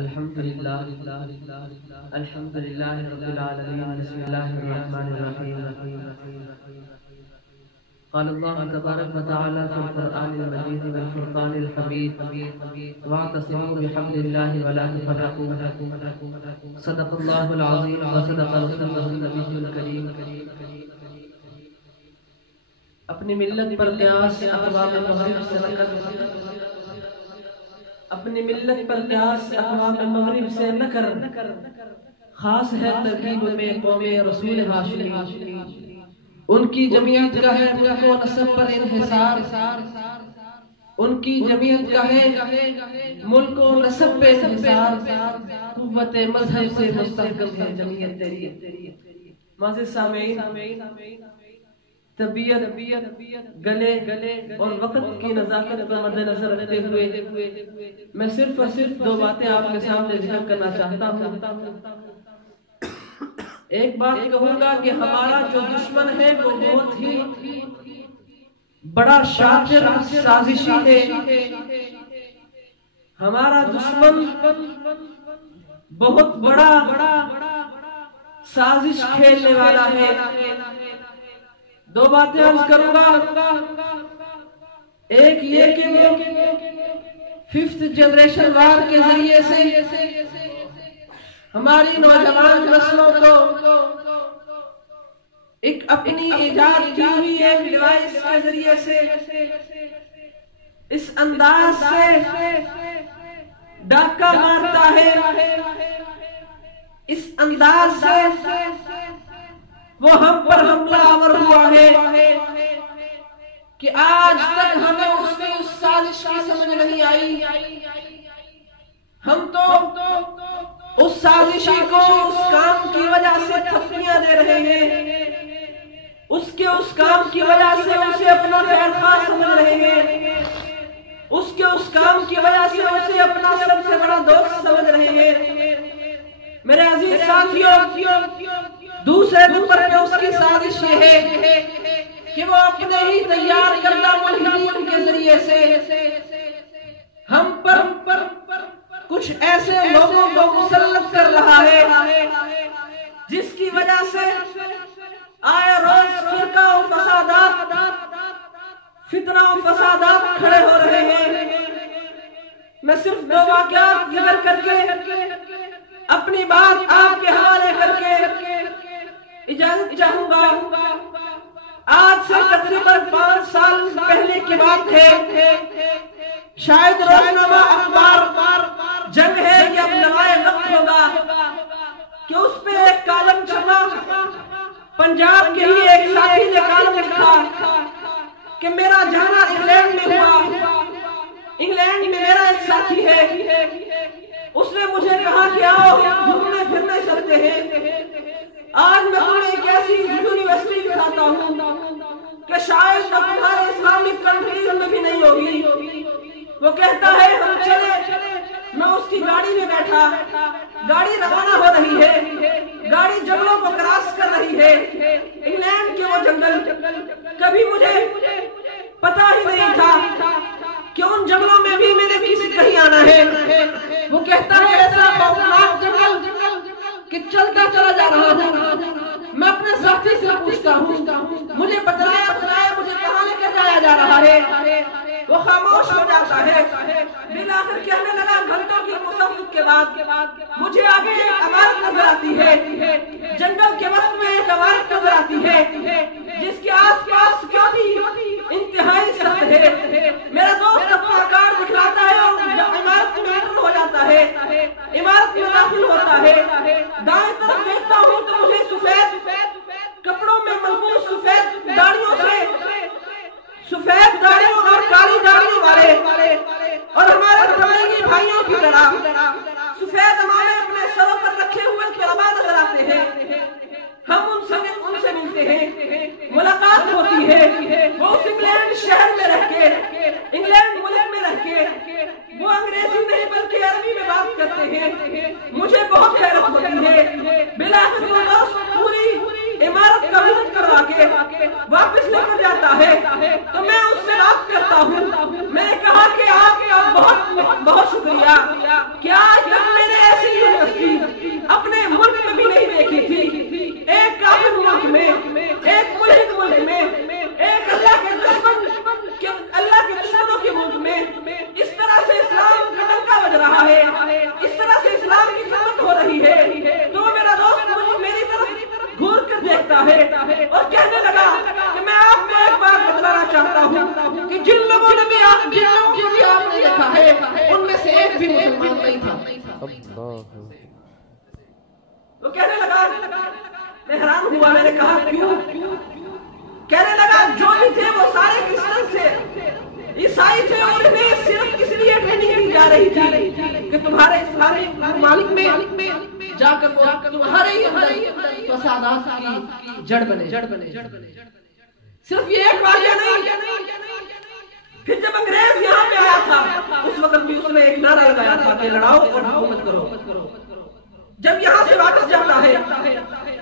अल्हम्दुलिल्लाह अल्हम्दुलिल्लाह रब्बिल आलमीन बिस्मिल्लाहिर रहमानिर रहीम क़ाल अल्लाहु तबारक व तआला फ़िल क़ुरआनिल मजीद वल फ़ुरक़ानिल हमीद वअतसिमू बिहब्लिल्लाहि व ला तफ़र्रक़ू सदक़ल्लाहुल अज़ीम व सदक़ रसूलुहुन नबियुल करीम। अपनी मिल्लत पर क़यास अक़वाम मग़रिब से न कर, अपनी मिल्लत पर क़यास अक़वाम मग़रिब से न कर, खास है तरकीब में क़ौमे रसूल हाशिमी। उनकी जमीयत का है मुल्को नसब पर इन्हिसार, उनकी जमीयत का है मुल्को नसब पे इन्हिसार, कुव्वत मज़हब से मुस्तहकम है जमीयत तेरी। माज़िद सामीन, तबीयत गले और वक्त की नज़ाकत को मद्देनजर रखते हुए मैं सिर्फ और सिर्फ दो बातें आपके सामने जिक्र करना चाहता हूँ। एक बात कहूंगा कि हमारा जो दुश्मन है वो बहुत ही बड़ा शातिर साजिशी है। हमारा दुश्मन बहुत बड़ा साजिश खेलने वाला है। दो बातें अर्ज करूंगा। एक ये कि वो 5th जनरेशन वार के जरिए से हमारी नौजवान नस्लों को एक अपनी इजाद की हुई एक डिवाइस के जरिए से इस अंदाज से डाका मारता है, इस अंदाज से वो हम पर हमलावर हुआ है कि आज तक हमें उसकी उस साजिश की समझ नहीं आई। हम तो उस साजिशी को उस काम की वजह से थप्पियां दे रहे हैं, उसके उस काम की वजह से उसे अपना खैरख्वाह समझ रहे हैं, उसके उस काम की वजह से उसे अपना सबसे बड़ा दोस्त समझ रहे हैं। मेरे अजीज साथियों, दूसरे नंबर पे उसकी साजिश ये है कि वो अपने ही तैयार करदा मुल्हिदीन के जरिए से हम पर कुछ ऐसे लोगों को मुसल्लत कर रहा है जिसकी वजह से आए रोज फिरका और फसादात, फितना और फसादात खड़े हो रहे हैं। मैं सिर्फ दो वाक़यात जिक्र करके अपनी बात आपके हवाले करके इजाजत चाहूंगा। आज से तकरीबन 5 साल पहले की बात है। शायद रोजनामा अखबार जंग है ये अब नवाए वक्त होगा कि उस पे एक कालम छपा। पंजाब के ही एक साथी ने कालम लिखा कि मेरा जाना इंग्लैंड में हुआ। इंग्लैंड में मेरा एक साथी है, उसने मुझे कहा कि आओ घूमने फिरने चलते हैं। आज मैं तुम्हें एक ऐसी यूनिवर्सिटी दिखाता हूँ कि शायद तुम्हारे इस्लामिक कंट्रीज में भी नहीं होगी। वो कहता है हम चले। मैं उसकी गाड़ी में बैठा, गाड़ी रवाना हो रही है, गाड़ी जंगलों को क्रॉस कर रही है। इंग्लैंड के वो जंगल कभी मुझे पता ही नहीं था कि उन जंगलों में भी मैंने किसी कहीं आना है। वो कहता है ऐसा खौफनाक जंगल कि चलता चला जा रहा हूँ। मैं अपने साथी से पूछता हूँ, मुझे बतलाया मुझे कहाँ लेकर जाया जा रहा है। वो खामोश हो जाता है। बिलाखिर कहने लगा घंटों की मुसाफिर के बाद मुझे आगे एक इमारत नजर आती है। जंगल के वक्त में एक इमारत नजर आती है जिसके आसपास सिक्योरिटी इंतहाई सख्त है। मेरा दोस्त अपना कार दिखलाता है और इमारत में एंटर हो जाता है। इमारत में दाखिल होता है। दाएं तरफ देखता हूँ तो मुझे सफेद कपड़ों में मलबूस सफेद दाढ़ियों और काली दाढ़ियों वाले और हमारे तबलीगी भाइयों की तरह सफेद इमामे अपने सरों पर रखे हुए तलबा नजर आते हैं। हम उनसे मिलते हैं, मुलाकात होती है। वो उस इंग्लैंड शहर में रह के एक भी मुसलमान नहीं था। वो कहने लगा, मैं हैरान हुआ, मैंने कहा क्यों? कहने लगा जो भी थे वो सारे क्रिश्चियन थे, ईसाई थे, और इन्हें सिर्फ इसलिए ट्रेनिंग दी जा रही थी कि तुम्हारे इस्लामी ममालिक में जाकर वो तुम्हारे ही अंदर फसादात की जड़ बने। सिर्फ ये एक वाक़या नहीं, फिर जब अंग्रेज यहाँ पे आया था उस वक्त भी उसने एक नारा लगाया था कि लड़ाओ और हुकूमत करो। जब यहाँ से वापस जाता है,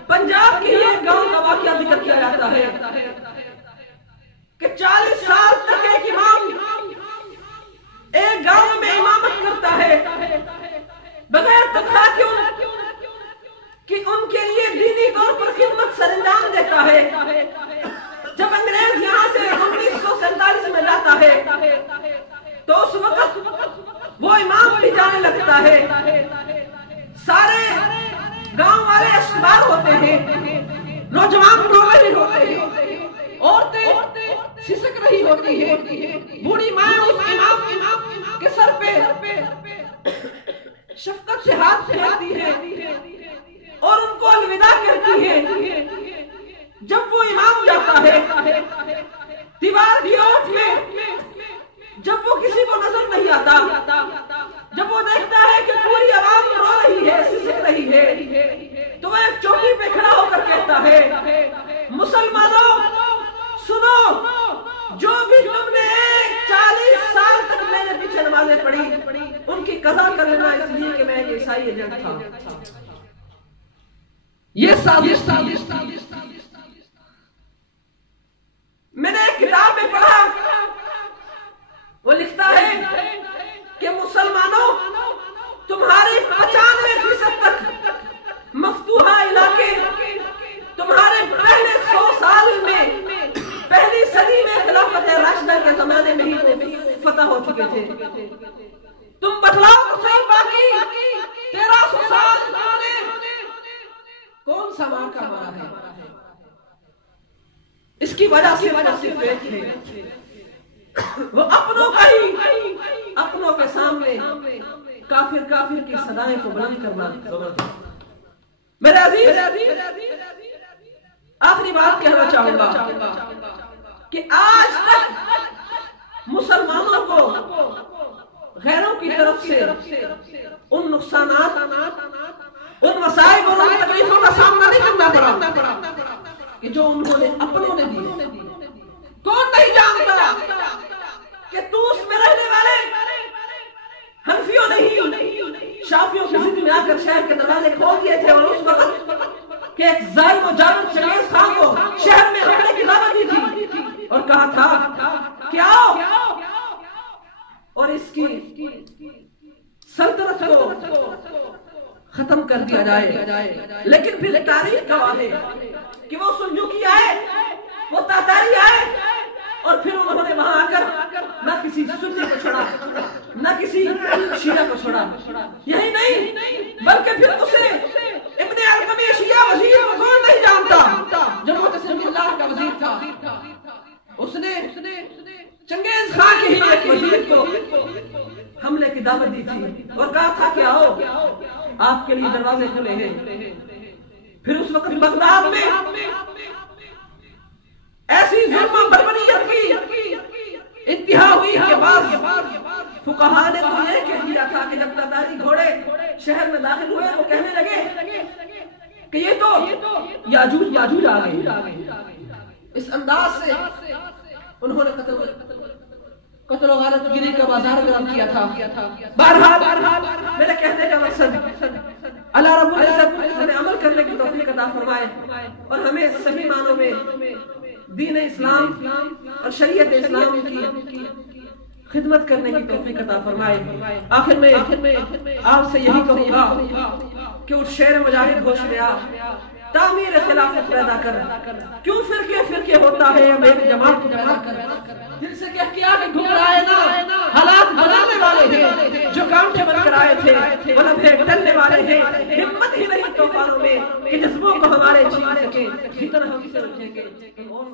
पंजाब के एक गांव का वाक़या जिक्र किया जाता है कि 40 साल तक एक इमाम एक गांव में इमामत करता है बगैर तनख्वाह कि उनके लिए दीनी तौर पर खिदमत सरंजाम देता है। जब अंग्रेज यहाँ से 1947 में जाता है तो उस वक्त वो इमाम भी जाने लगता है। सारे गांव वाले अशबार होते हैं, नौजवान रो रहे होते हैं, औरतें सिसक रही होती है, बूढ़ी माँ उस इमाम के सर पे शफकत से हाथ फेरती है और उनको अलविदा कहती है। जब वो इमाम जाता है दीवार की ओट में, जब वो किसी को नजर नहीं आता, जब वो देखता है कि पूरी आवाम रो रही है, सिसक रही है, तो वो एक चौकी पे खड़ा होकर कहता है, मुसलमानों सुनो, जो भी तुमने 40 साल तक मेरे पीछे नमाजें पढ़ी उनकी कज़ा कर लेना, इसलिए कि मैं एक ईसाई एजेंट था। ये साजिश। मैंने एक किताब में पढ़ा, वो लिखता है कि मुसलमानों तुम्हारे 95% तक मफ्तूहा इलाके तुम्हारे पहले 100 साल में, पहली सदी में खिलाफत राशिदा के जमाने में ही फतह हो चुके थे। तुम बतलाओ तो सही, बाकी 1300 साल इन्होंने कौन सा मार्का मारा है? इसकी वजह सिर्फ एक है, वो अपनों का ही अपनों के सामने काफिर की सदाएं को बुलंद करना। मेरे अजीज, आखिरी बात कहना चाहूंगा कि आज तक मुसलमानों को गैरों की तरफ से उन नुकसानात, उन मसाइब और उन तकलीफों का सामना नहीं करना पड़ा कि जो उन्होंने अपनों ने दिए। कौन नहीं जानता कि तूस में रहने वाले हनफियों नहीं, शाफियों की जिद में आकर शहर के दरवाजे खोल दिए थे, और उस वक्त के एक जालिम और जालिम चंगेज खान को शहर में हमले की दावत दी थी और कहा था कि आओ और इसकी सल्तनत को खत्म कर दिया जाए। लेकिन फिर तारीख गवाह है कि वो सुल्जूकी आए, वो तातारी आए, और फिर उन्होंने वहां आकर न किसी सुन्नी को छोड़ा, न किसी शिया को छोड़ा। यही नहीं बल्कि फिर उसे इब्ने अलकमी शिया वजीर को कौन नहीं जानता, जो मुतसिमुल्लाह का वजीर था, उसने चंगेज खान के ही एक वजीर को हमले की दावत दी थी और कहा था कि आओ, आपके लिए दरवाजे खुले हैं। फिर उस वक्त बगदाद में ऐसी जुल्म बर्बरियत की इंतहा हुई के बाद फुकहा ने तो ये कह दिया था कि जब तातारी घोड़े शहर में दाखिल हुए वो कहने लगे कि ये तो याजूज माजूज आ गए। इस अंदाज से उन्होंने कत्ल और गारतगिरी का बाजार गर्म किया था। बहरहाल मेरे कहने का मकसद अल्लाह रब्बुल इज्जत हमें अमल करने की तौफीक अता फरमाए और हमें सही मानों में दीन इस्लाम और शरीयत इस्लाम की खिदमत करने की तौफीक अता फरमाए। आखिर में आपसे यही कहूंगा कि उस शेर मुजाहिद होश में आ, तामीर खिलाफत पैदा कर, क्यों फिरके होता है, अब एक जमात को पैदा कर। दिल से क्या कि घुमराए ना, हालात बनाने वाले हैं, जो कांटे बनकर आए थे वो लम्हे टलने वाले हैं। हिम्मत ही नहीं तूफानों में कि जज्बों को हमारे छीन सके, जितना हम इसे उठेंगे और